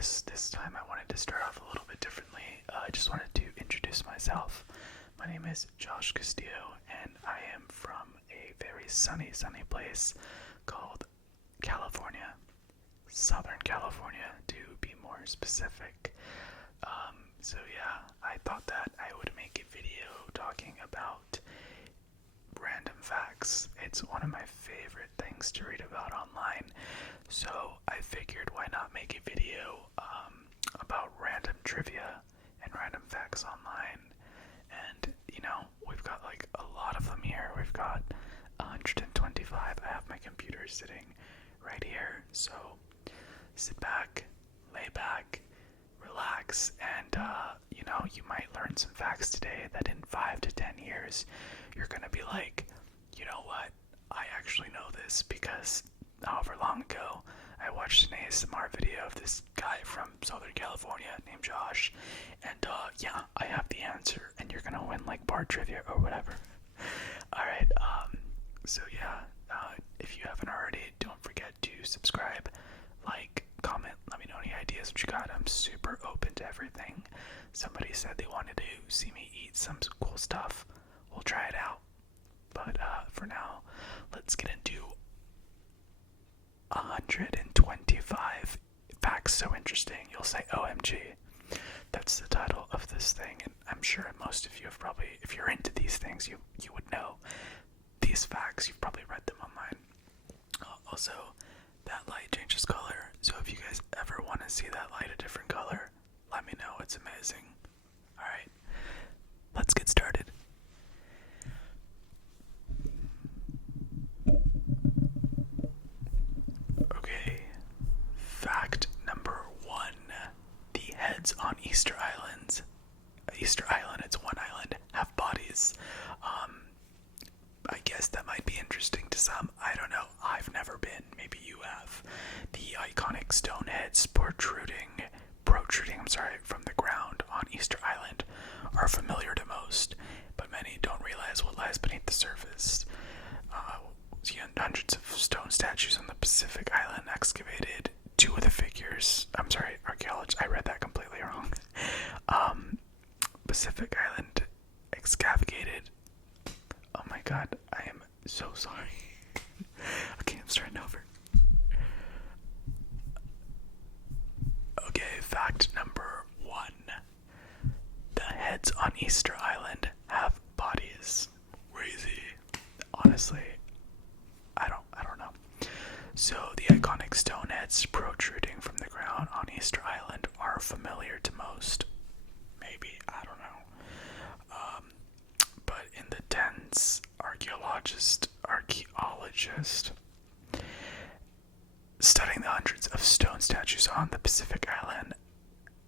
this time I wanted to start off a little bit differently. I just wanted to introduce myself. My name is Josh Castillo, and I am from a very sunny place called California, Southern California, to be more specific. So yeah, I thought that I would make a video talking about random facts. It's one of my favorite things to read about online. So I figured, why not make a video about random trivia and random facts online. And we've got like a lot of them here. We've got 125. I have my computer sitting right here. So sit back, lay back, relax, and you might learn some facts today that in 5 to 10 years you're gonna be like, you know what, I actually know this because however long ago I watched an ASMR video of this guy from Southern California named Josh, and yeah, I have the answer, and you're gonna win like bar trivia or whatever. Alright, so yeah, if you haven't already, don't forget to subscribe, like, comment, let me know any ideas what you got. I'm super open to everything. Somebody said they wanted to see me eat some cool stuff. We'll try it out. But for now, let's get into 125 facts so interesting you'll say OMG. That's the title of this thing, and I'm sure most of you have probably, if you're into these things, you would know these facts. You've probably read them online. Also, that light changes color, so if you guys ever want to see that light a different color, let me know. It's amazing. Alright, let's get started. Okay, fact number 1. The heads on Easter Island, it's one island, have bodies. I guess that might be interesting to some. I don't know. I've never been. Maybe you have. The iconic stone heads protruding from the ground on Easter Island are familiar to most, but many don't realize what lies beneath the surface. Hundreds of stone statues on the Pacific Island excavated. Two of the figures, archaeologists, I read that completely wrong. Pacific Island excavated. Oh my god, I am so sorry. Okay, I'm starting over. Okay, fact number 1. The heads on Easter Island have bodies. Crazy. Honestly, I don't know. So the iconic stone heads protruding from the ground on Easter Island are familiar to most. Maybe, I don't know. But in the tens, archaeologists studying the hundreds of stone statues on the Pacific Island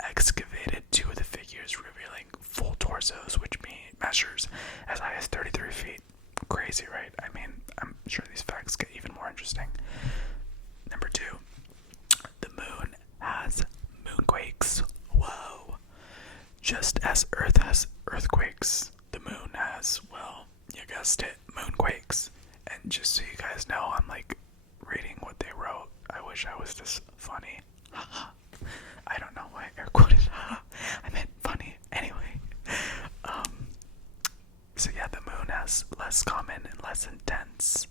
excavated two of the figures, revealing full torsos, which measures as high as 33 feet. Crazy, right? I mean, I'm sure these facts get even more interesting. Number 2, the moon has moonquakes. Whoa. Just as Earth has earthquakes, the moon has, well, you guessed it, moonquakes. And just so you guys know, I'm like reading what they wrote. I wish I was this funny. I don't know why I air quoted. I meant funny. Anyway. So yeah, the moon has less common and less intense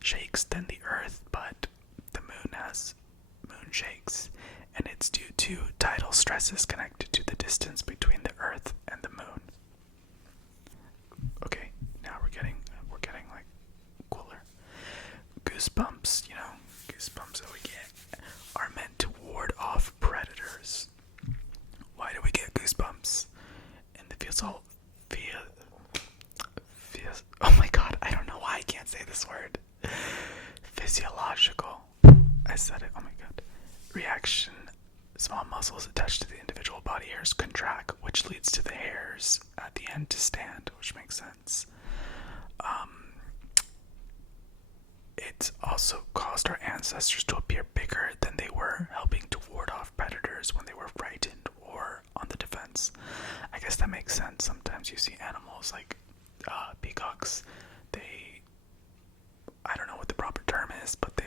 shakes than the Earth, but the moon has moon shakes, and it's due to tidal stresses connected to the distance between the Earth and the moon. Okay, now we're getting like cooler. Goosebumps, goosebumps that we get are meant to ward off predators. Why do we get goosebumps? And it feels oh my god, I don't know why I can't say this word. Physiological. I said it, oh my god. Reaction. Small muscles attached to the individual body hairs contract, which leads to the hairs at the end to stand, which makes sense. It's also caused our ancestors to appear bigger than they were, helping to ward off predators when they were frightened or on the defense. I guess that makes sense. Sometimes you see animals like peacocks, I don't know what the proper term is, but they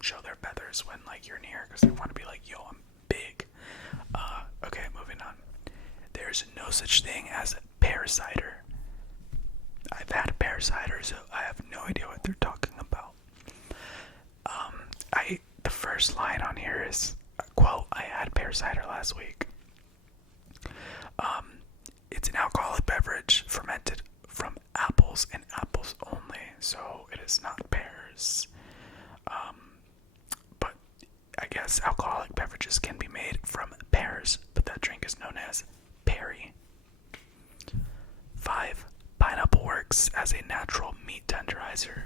show their feathers when you're near because they want to be like, yo, I'm big. Okay, moving on. There's no such thing as pear cider. I've had pear cider, so I have no idea what they're talking about. The first line on here is, quote, I had pear cider last week. It's an alcoholic beverage fermented from apples and apples only, so it is not pears. But I guess alcoholic beverages can be made from pears, but that drink is known as perry. 5. Pineapple works as a natural meat tenderizer.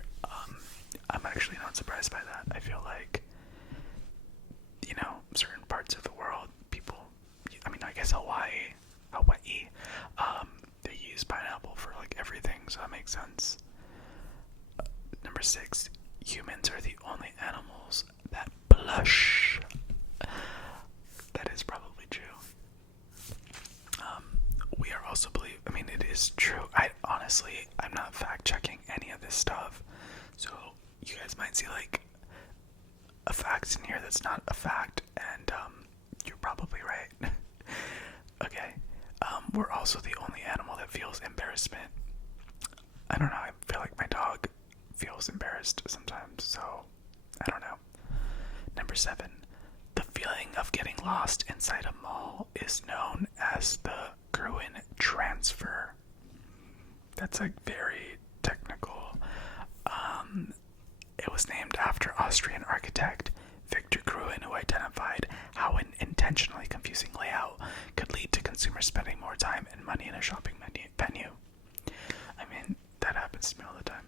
I'm actually not surprised by that. I feel like, certain parts of the world, people, I guess Hawaii, they use pineapple for like everything, so that makes sense. Number 6, humans are the only animals that blush. That is probably true. We are also it is true. I'm not fact checking any of this stuff, so you guys might see like a fact in here that's not a fact, and you're probably right. Okay. We're also the only animal that feels embarrassment. I don't know, I feel like my dog feels embarrassed sometimes, so I don't know. Number 7, the feeling of getting lost inside a mall is known as the Gruen transfer. That's like very technical. It was named after Austrian architect Victor Gruen, who identified how an intentionally confusing layout could lead to consumers spending more time and money in a shopping venue. That happens to me all the time.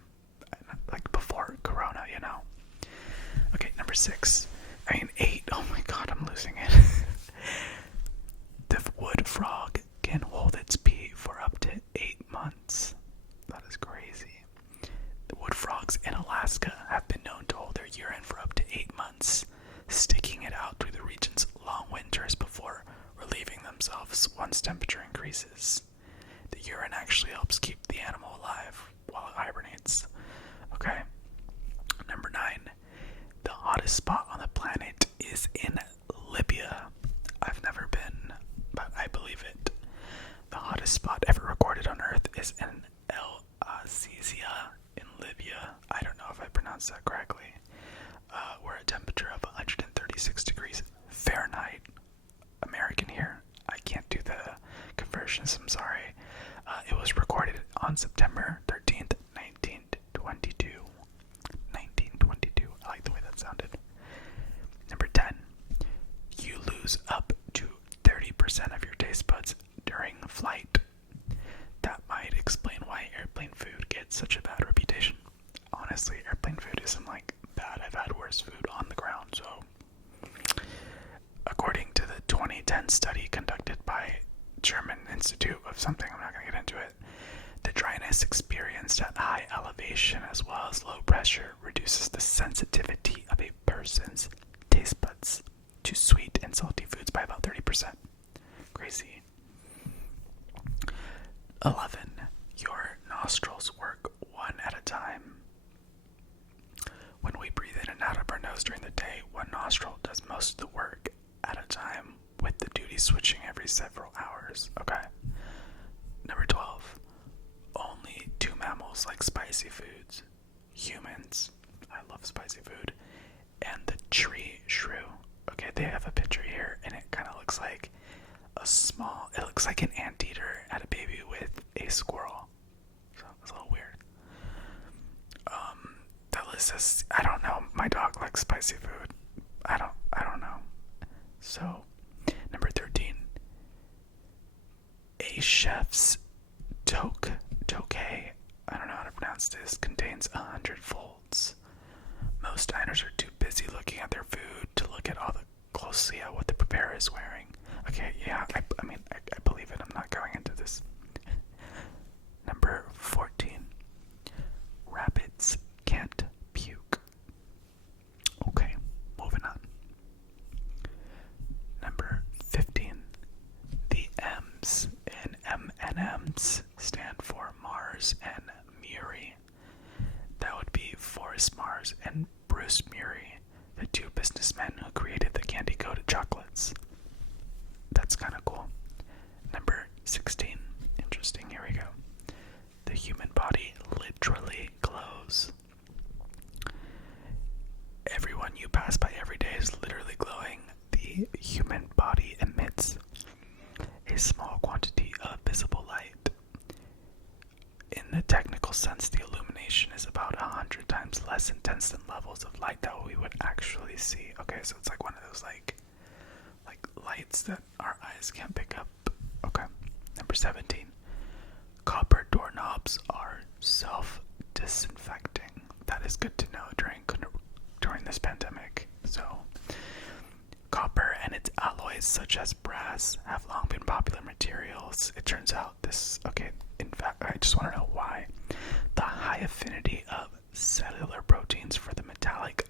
Like before Corona, Okay, number 6. 8. Oh my god, I'm losing it. The wood frog can hold its pee for up to 8 months. That is crazy. The wood frogs in Alaska have been known to hold their urine for up to 8 months, sticking it out through the region's long winters before relieving themselves once temperature increases. The urine actually helps keep the animal alive while it hibernates. Okay. Number 9. The hottest spot on the planet is in Libya. I've never been, but I believe it. The hottest spot ever recorded on Earth is in El Azizia in Libya. I don't know if I pronounced that correctly. Where a temperature of 136 degrees Fahrenheit. American here. I can't do the conversions, I'm sorry. It was recorded on September 13th, 1922. 1922. I like the way that sounded. Number 10. You lose up to 30% of your taste buds during flight. That might explain why airplane food gets such a bad reputation. Honestly, airplane food isn't like bad. I've had worse food on the ground, so. According to the 2010 study conducted by German Institute of something, I'm not going to get into it, the dryness experienced at high elevation as well as low pressure reduces the sensitivity of a person's taste buds to sweet and salty foods by about 30%. Crazy. 11. Your nostrils work one at a time. When we breathe in and out of our nose during the day, one nostril does most of the work at a time, with the duty switching every several hours. Okay. Number 12. Only 2 mammals like spicy foods. Humans. I love spicy food. And the tree shrew. Okay, they have a picture here, and it kind of looks like it looks like an anteater had a baby with a squirrel. So it's a little weird. That list says, I don't know, my dog likes spicy food. I don't know. So, number 13. A chef's toque, I don't know how to pronounce this, contains 100 folds. Most diners are too busy looking at their food to look at closely at what the preparer is wearing. Okay, yeah, I believe it. I'm not going into this. Number 14. Rabbits can't puke. Okay, moving on. Number 15. The M's in M&M's stand for Mars and Muri. That would be Forrest Mars and Bruce Muri, the 2 businessmen who created the candy-coated chocolates. that's kind of cool. Number 16. Interesting. Here we go. The human body literally glows. Everyone you pass by every day is literally glowing. The human body emits a small quantity of visible light. In the technical sense, the illumination is about 100 times less intense than levels of light that we would actually see. Okay, so it's like one of those like lights that our eyes can't pick up. Okay. Number 17. Copper doorknobs are self-disinfecting. That is good to know during this pandemic. So, copper and its alloys, such as brass, have long been popular materials. It turns out in fact, I just want to know why. The high affinity of cellular proteins for the metallic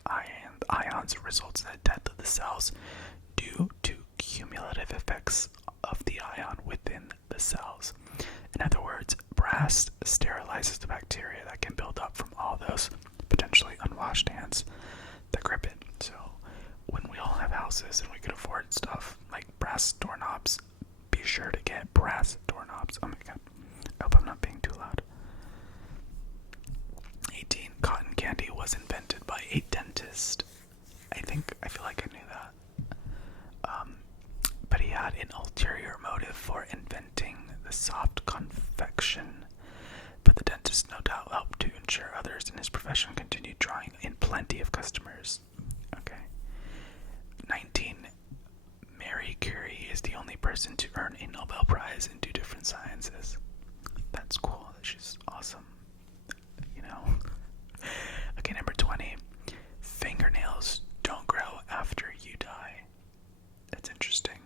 ions results in the death of the cells due to cumulative effects of the ion within the cells. In other words, brass sterilizes the bacteria that can build up from all those potentially unwashed hands that grip it. So when we all have houses and we can afford stuff like brass doorknobs, be sure to get brass doorknobs. Oh my god, I hope I'm not being too loud. 18. Cotton candy was invented by a dentist. I feel like I knew that. But he had an ulterior motive for inventing the soft confection. But the dentist no doubt helped to ensure others in his profession continued drawing in plenty of customers. Okay. 19. Marie Curie is the only person to earn a Nobel Prize in 2 different sciences. That's cool. She's awesome. You know? Okay, number 20. Fingernails don't grow after you die. That's interesting.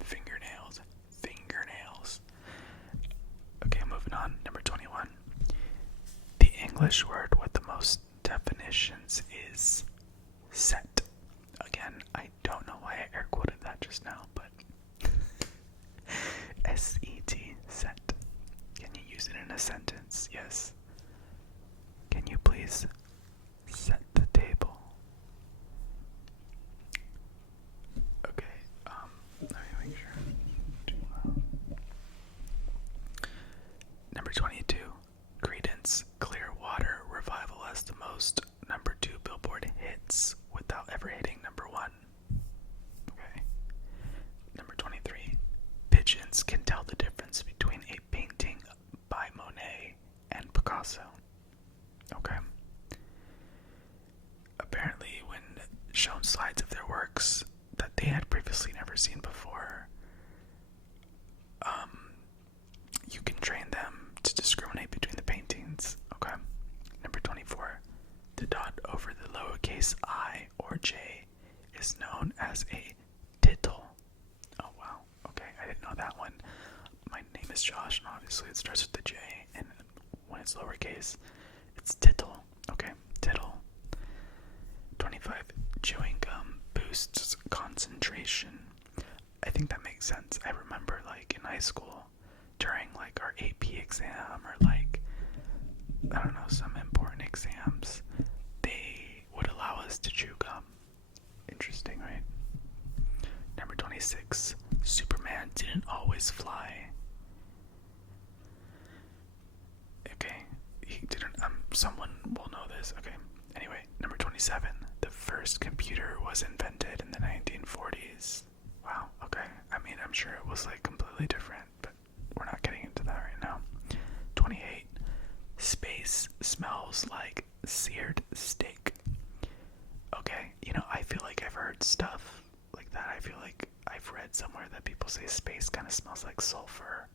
Fingernails. Okay, moving on. Number 21. The English word with the most definitions is set. Again, I don't know why I air quoted that just now, but S-E-T, set. Can you use it in a sentence? Yes. Can you please set the table? Okay, let me make sure. Number 22. Creedence Clearwater Revival has the most number 2 Billboard hits without ever hitting number 1. Okay. Number 23. Pigeons can tell the difference between a painting by Monet and Picasso. Okay. Apparently, when shown slides of their works that they had previously never seen before, you can train them to discriminate between the paintings. Okay. Number 24. The dot over the lowercase I or J is known as a tittle. Oh wow. Okay, I didn't know that one. My name is Josh, and obviously it starts with the J, and when it's lowercase, it's tittle. Okay, tittle. 25. Chewing gum boosts concentration. I think that makes sense. I remember like in high school during like our AP exam or like, I don't know, some important exams, they would allow us to chew gum. Interesting, right? Number 26. Superman didn't always fly. Okay, he didn't. Someone will know this. Okay. Anyway, number 27. The first computer was invented in the 1940s. Wow. Okay. I mean, I'm sure it was like completely different, but we're not getting into that right now. 28. Space smells like seared steak. Okay, I feel like I've heard stuff like that. I feel like I've read somewhere that people say space kind of smells like sulfur.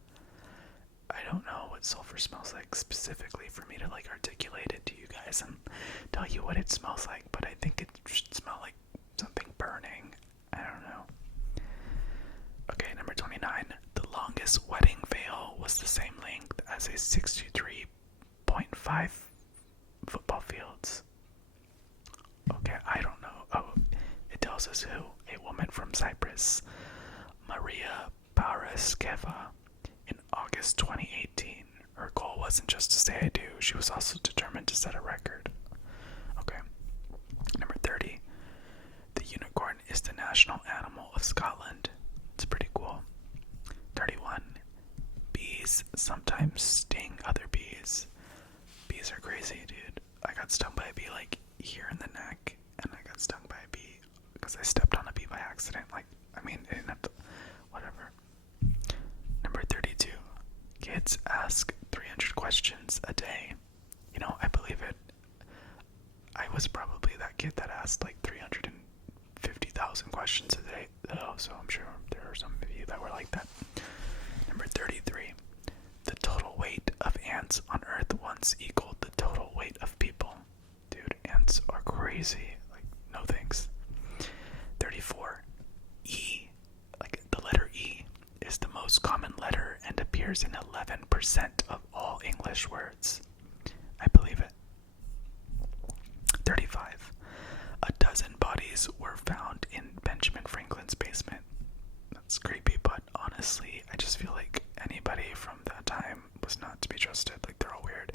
I don't know what sulfur smells like specifically for me to like articulate it to you guys and tell you what it smells like, but I think it should smell like something burning. I don't know. Okay, number 29. The longest wedding veil was the same length as a 63.5 football fields. Okay, I don't know. Oh, it tells us who. A woman from Cyprus, Maria Paraskeva, in August 2018. Her goal wasn't just to say I do, she was also determined to set a record. Okay. Number 30. The unicorn is the national animal of Scotland. It's pretty cool. 31. Bees sometimes sting other bees. Bees are crazy, dude. I got stung by a bee like here in the neck, and I got stung by a bee because I stepped on a bee by accident. Like, I mean, it didn't have to, whatever. Number 32. Kids ask 300 questions a day. You know, I believe it. I was probably that kid that asked like 350,000 questions a day, though, so I'm sure there are some of you that were like that. Number 33. The total weight of ants on Earth once equaled the total weight of people. Dude, ants are crazy. Like, no thanks. 34. E, like the letter E, is the most common letter and appears in 11% of all English words. I believe it. 35. A dozen bodies were found in Benjamin Franklin's basement. That's creepy, but honestly, I just feel like anybody from that time was not to be trusted. Like, they're all weird.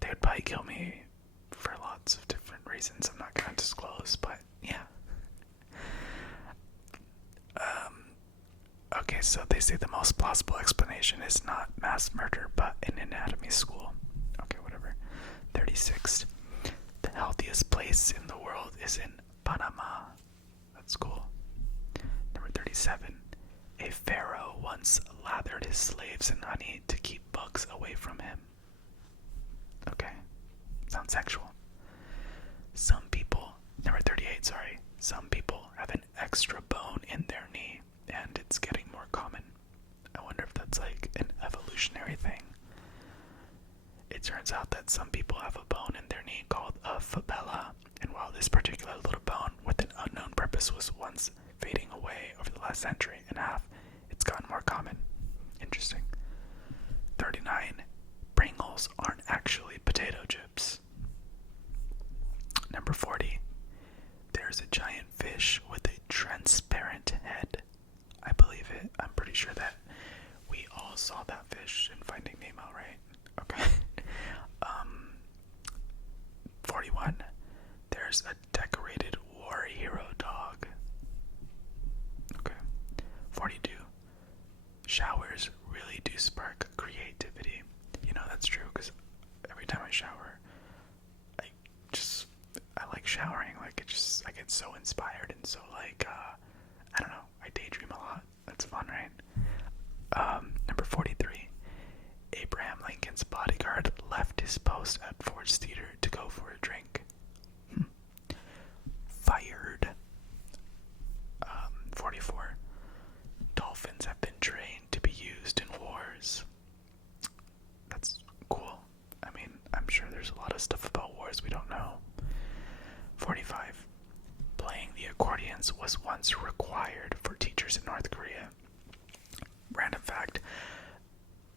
They would probably kill me for lots of different reasons I'm not going to disclose, but yeah. Okay, so they say the most plausible explanation is not mass murder, but an anatomy school. Okay, whatever. 36. The healthiest place in the world is in Panama. That's cool. Number 37. A pharaoh once lathered his slaves in honey to keep bugs away from him. Okay, sounds sexual. Number 38, sorry. Some people have an extra bone in their knee, and it's getting more common. I wonder if that's like an evolutionary thing. It turns out that some people have a bone in their knee called a fibula, and while this particular little bone with an unknown purpose was once fading away over the last century and a half, it's gotten more common. Interesting. 39. Pringles aren't actually potato chips. Number 40. There's a giant fish with a transparent head. I believe it. I'm pretty sure that we all saw that fish in Finding Nemo, right? Okay. 41. There's a decorated war hero dog. Okay. 42. Showers really do spark creativity. You know, that's true, because every time I shower, I like showering. Like, I get so inspired and so, like, I don't know, I daydream a lot. That's fun, right? Number 43. Abraham Lincoln's bodyguard left his post at Ford's Theater to go for a drink. Fired. 44. Dolphins have been trained to be used in wars. That's cool. I mean, I'm sure there's a lot of stuff about wars we don't know. 45. Playing the accordions was once required for teachers in North Korea. Random fact,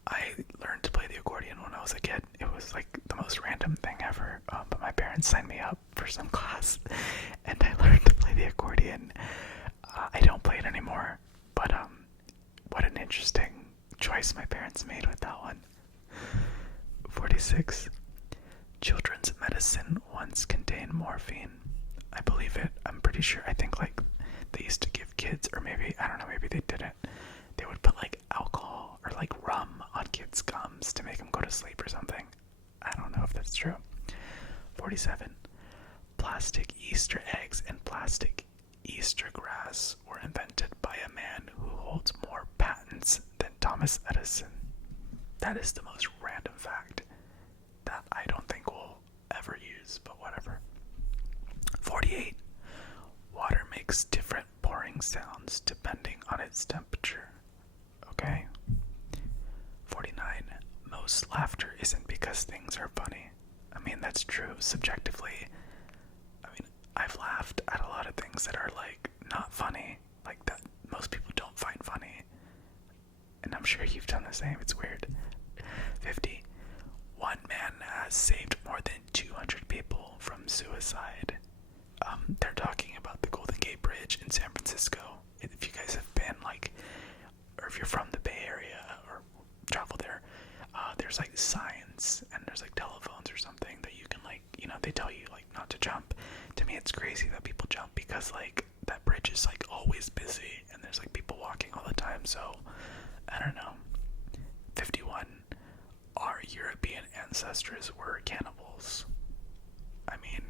I learned to play the accordion when I was a kid. It was like the most random thing ever, but my parents signed me up for some class, and I learned to play the accordion. I don't play it anymore, but what an interesting choice my parents made with that one. 46. Children's medicine once contained morphine. I believe it. I'm pretty sure. I think like they used to give kids, or maybe, I don't know, maybe they didn't. They would put like alcohol or like rum on kids' gums to make them go to sleep or something. I don't know if that's true. 47. Plastic Easter eggs and plastic Easter grass were invented by a man who holds more patents than Thomas Edison. That is the most random fact that I don't think we'll ever use, but whatever. 48. Water makes different pouring sounds depending on its temperature. Okay. 49. Most laughter isn't because things are funny. I mean, that's true subjectively. I mean, I've laughed at a lot of things that are like not funny, like that most people don't find funny. And I'm sure you've done the same. It's weird. 50. One man has saved more than 200 people from suicide. They're talking about the Golden Gate Bridge in San Francisco. If you guys have been, like, or if you're from the Bay Area or travel there, there's like signs and there's like telephones or something that you can, like, you know, they tell you like not to jump. To me, it's crazy that people jump because like that bridge is like always busy and there's like people walking all the time, so I don't know. 51. Our European ancestors were cannibals. I mean,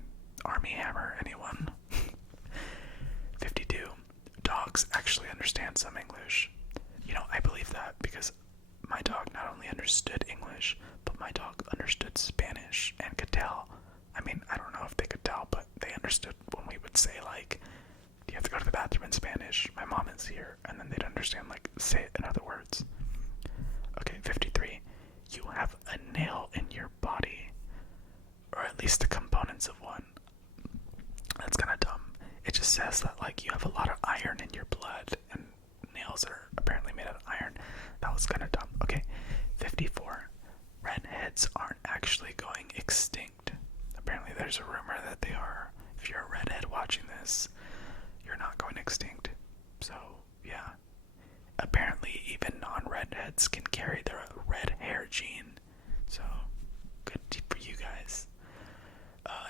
Army Hammer, anyone? 52. Dogs actually understand some English. You know, I believe that because my dog not only understood English, but my dog understood Spanish and could tell. I mean, I don't know if they could tell, but they understood when we would say, like, do you have to go to the bathroom in Spanish? My mom is here. And then they'd understand, like, say it in other words. Okay, 53. You have a nail in your body, or at least the components of one. That's kind of dumb. It just says that, like, you have a lot of iron in your blood, and nails are apparently made out of iron. That was kind of dumb. Okay, 54. Redheads aren't actually going extinct. Apparently there's a rumor that they are. If you're a redhead watching this, you're not going extinct. So, yeah. Apparently even non-redheads can carry their red hair gene. So, good for you guys.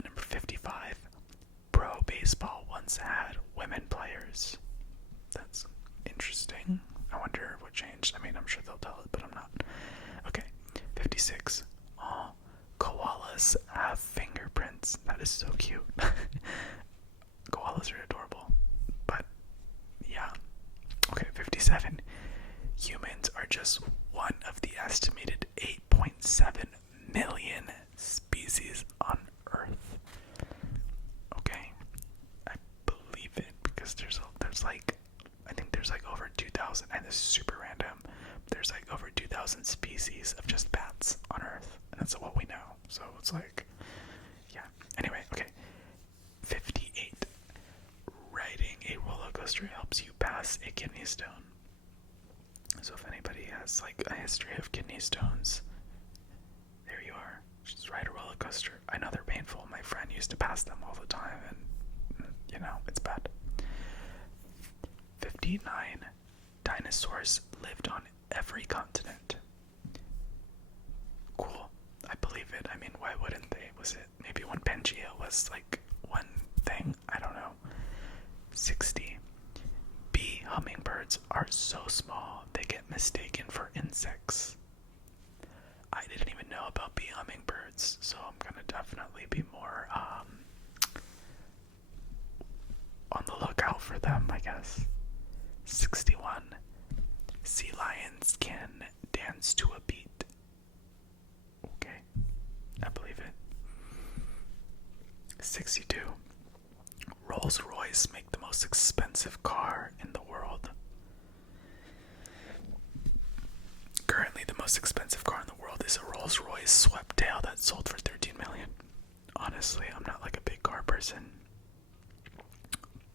Number 55. Pro baseball once had women players. That's interesting. I wonder what changed. I mean, I'm sure they'll tell it, but I'm not. Okay, 56. Oh, koalas have fingerprints. That is so cute. Koalas are adorable. But, yeah. Okay, 57. Humans are just one of the estimated 8.7 million species on Earth. Okay, I believe it because there's like, I think there's like over 2,000, and this is super random. There's like over 2,000 species of just bats on Earth, and that's what we know. So it's like, yeah. Anyway, okay. 58. Riding a roller coaster helps you pass a kidney stone. So if anybody has like a history of kidney stones, there you are. Just ride a roller coaster. I know they're painful. My friend used to pass them all the time, and you know, it's bad. 59. Dinosaurs lived on every continent. Cool. I believe it. I mean, why wouldn't they? Was it maybe when Pangea was like one thing? I don't know. 60. Bee hummingbirds are so small they get mistaken for insects. I didn't even know about bee hummingbirds, so I'm gonna definitely be more on the lookout for them, I guess. 61. Sea lions can dance to a beat. Okay, I believe it. 62. Rolls-Royce make the most expensive car in the world. Currently, the most expensive car in the world is a Rolls-Royce Sweptail that sold for $13 million. Honestly, I'm not like a big car person.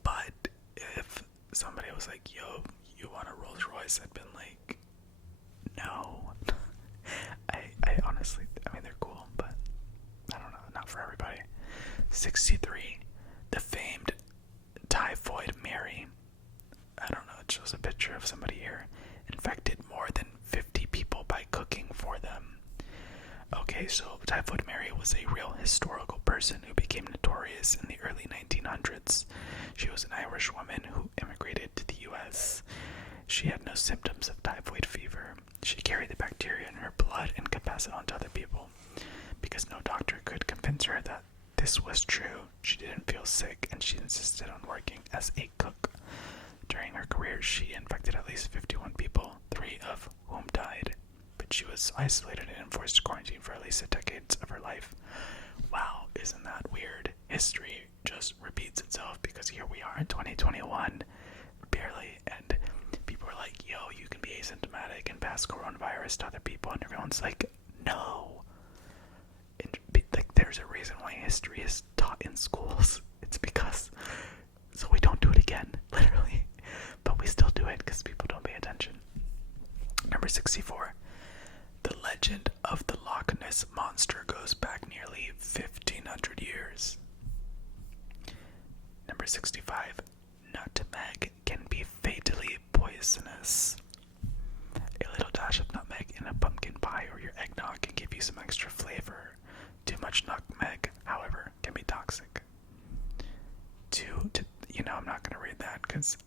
But if somebody was like, yo, you want a Rolls-Royce? I'd been like, no. I honestly, I mean, they're cool, but I don't know, not for everybody. 63. The famed Typhoid Mary. I don't know, it shows a picture of somebody here. Infected more than 50 people by cooking for them. Okay, so Typhoid Mary was a real historical person who became notorious in the early 1900s. She was an Irish woman who immigrated to the US. She had no symptoms of typhoid fever. She carried the bacteria in her blood and could pass it on to other people. Because no doctor could convince her that this was true, she didn't feel sick and she insisted on working as a cook. During her career, she infected at least 51 people, 3 of whom died. But she was isolated and enforced quarantine for at least a decade of her life. Wow, isn't that weird? History just repeats itself because here we are in 2021, barely, and people are like, yo, you can be asymptomatic and pass coronavirus to other people, and everyone's like, no. Like, there's a reason why history is taught in schools. It's because so we don't do it again, literally. But we still do it because people don't pay attention. Number 64. The legend of the Loch Ness Monster goes back nearly 1,500 years. Number 65. Nutmeg can be fatally poisonous. A little dash of nutmeg in a pumpkin pie or your eggnog can give you some extra flavor. Too much nutmeg, however, can be toxic. I'm not going to read that. because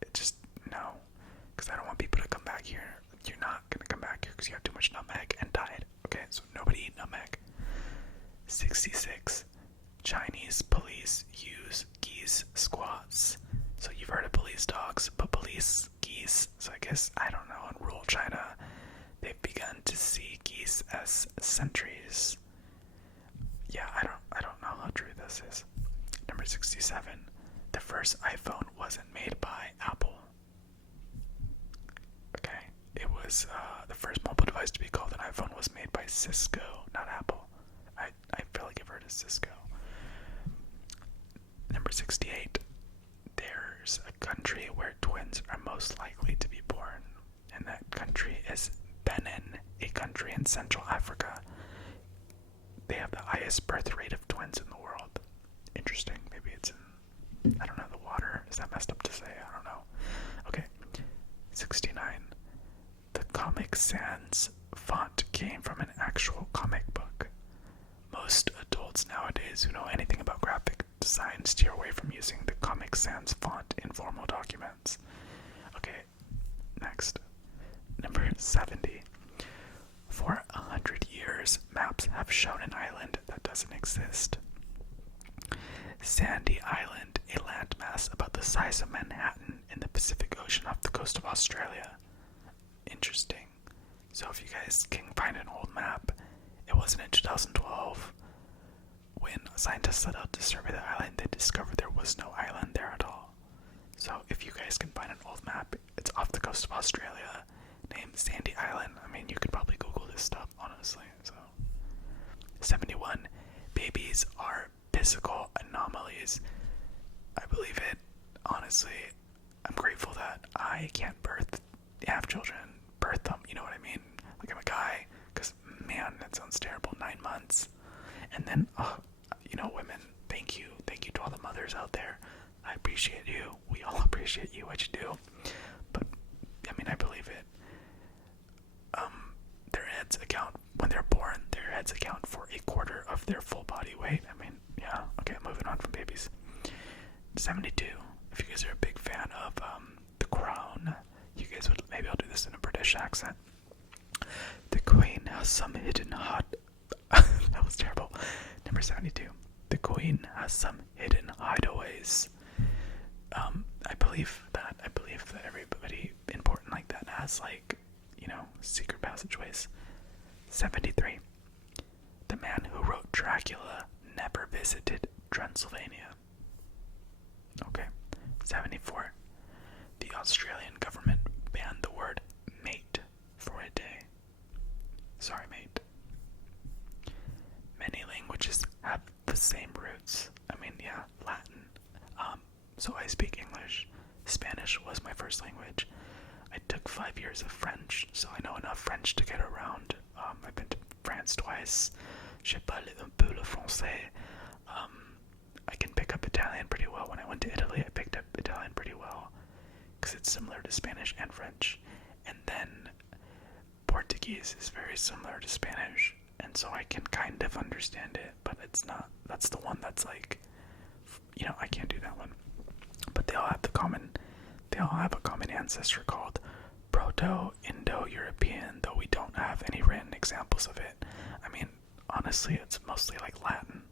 it just, no. Because I don't want people to come back here. You're not going to come back here because you have too much nutmeg and died. Okay, so nobody eat nutmeg. 66. Chinese police use geese squads. So you've heard of police dogs, but police geese. So I guess, I don't know, in rural China, they've begun to see geese as sentries. Yeah, I don't know how true this is. Number 67. The first iPhone wasn't made by Apple. Okay, it was the first mobile device to be called an iPhone was made by Cisco, not Apple. I feel like I've heard of Cisco. Number 68. There's a country where twins are most likely to be born, and that country is Benin, a country in Central Africa. They have the highest birth rate of twins in the world. Interesting. Maybe it's in, I don't know, the water. Is that messed up to say? I don't know. Okay. 69. The Comic Sans font came from an actual comic book. Most adults nowadays who know anything about graphic design steer away from using the Comic Sans font in formal documents. Okay, next. Number 70. For 100 years, maps have shown an island that doesn't exist. Sandy Island, a landmass about the size of Manhattan in the Pacific Ocean off the coast of Australia. Interesting. So if you guys can find an old map, it wasn't in 2012 when scientists set out to survey the island, they discovered there was no island there at all. So if you guys can find an old map, it's off the coast of Australia, named Sandy Island. I mean, you could probably Google this stuff, honestly. So 71. Babies are physical anomalies. I believe it. Honestly, I'm grateful that I can't have children, birth them, you know what I mean? Like, I'm a guy, because, man, that sounds terrible. 9 months. And then, women, thank you. Thank you to all the mothers out there. I appreciate you. We all appreciate you, what you do. But, I mean, I believe it. Their heads account, when they're born, their heads account for a quarter of their full body weight. I mean, yeah. Okay, moving on from babies. 72. If you guys are a big fan of The Crown, you guys would, maybe I'll do this in a British accent. The Queen has some hidden that was terrible. Number 72. The Queen has some hidden hideaways. I believe that everybody important like that has, like, secret passageways. 73. The man who wrote Dracula never visited Transylvania. Okay. 74. The Australian government banned the word mate for a day. Sorry, mate. Many languages have the same roots. I mean, yeah, Latin. So I speak English. Spanish was my first language. I took 5 years of French, so I know enough French to get around. I've been to France twice. Je parle un peu le français. I can pick up Italian pretty well. When I went to Italy, I picked up Italian pretty well because it's similar to Spanish and French. And then Portuguese is very similar to Spanish, and so I can kind of understand it, but it's not. That's the one that's like, I can't do that one. But they all have a common ancestor called Proto-Indo-European, though we don't have any written examples of it. I mean, honestly, it's mostly like Latin.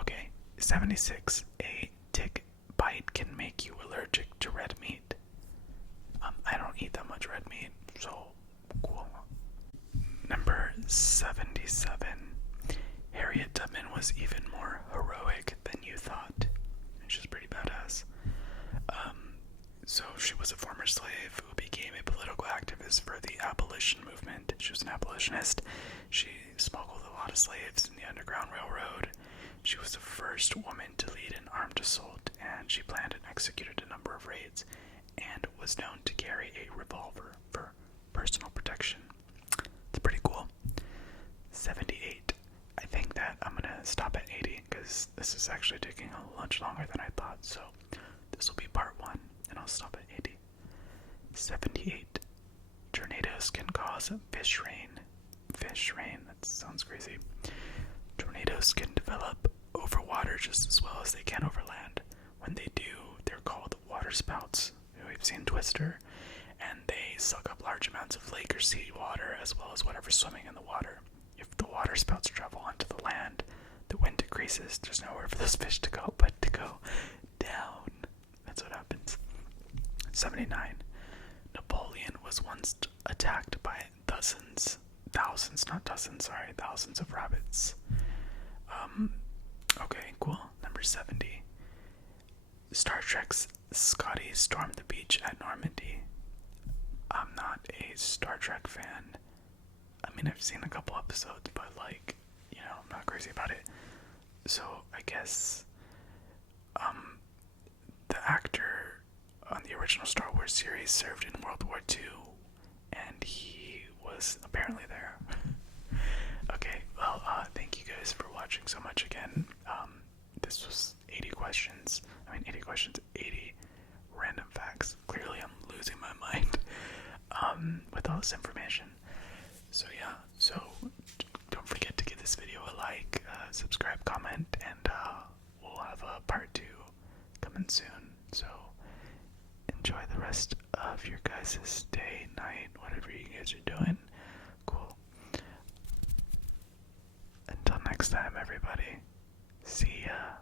Okay, 76. A tick bite can make you allergic to red meat. I don't eat that much red meat, so cool. Number 77. Harriet Tubman was even more heroic than you thought. She's pretty badass. So she was a former slave who became a political activist for the abolition movement. She was an abolitionist. She smuggled a lot of slaves in the Underground Railroad. She was the first woman to lead an armed assault, and she planned and executed a number of raids, and was known to carry a revolver for personal protection. It's pretty cool. 78. I think that I'm gonna stop at 80 because this is actually taking a much longer than I thought, so this will be part 1, and I'll stop at 80. 78. Tornadoes can cause fish rain. Fish rain, that sounds crazy. Tornadoes can develop over water just as well as they can over land. When they do, they're called water waterspouts. We've seen Twister, and they suck up large amounts of lake or sea water as well as whatever's swimming in the water. If the waterspouts travel onto the land, the wind decreases. There's nowhere for those fish to go but to go down. That's what happens. 79. Napoleon was once attacked by thousands of rabbits. Okay, cool. Number 70. Star Trek's Scotty stormed the beach at Normandy. I'm not a Star Trek fan. I mean, I've seen a couple episodes, but I'm not crazy about it. So I guess the actor on the original Star Wars series served in World War II, and he was apparently there. Okay, well, thank you guys for watching so much again. This was 80 questions. 80 random facts. Clearly I'm losing my mind with all this information. So yeah, don't forget to give this video a like, subscribe, comment, and we'll have a part 2 coming soon. So enjoy the rest of your guys' day, night, whatever you guys are doing. Cool. Until next time, everybody. See ya.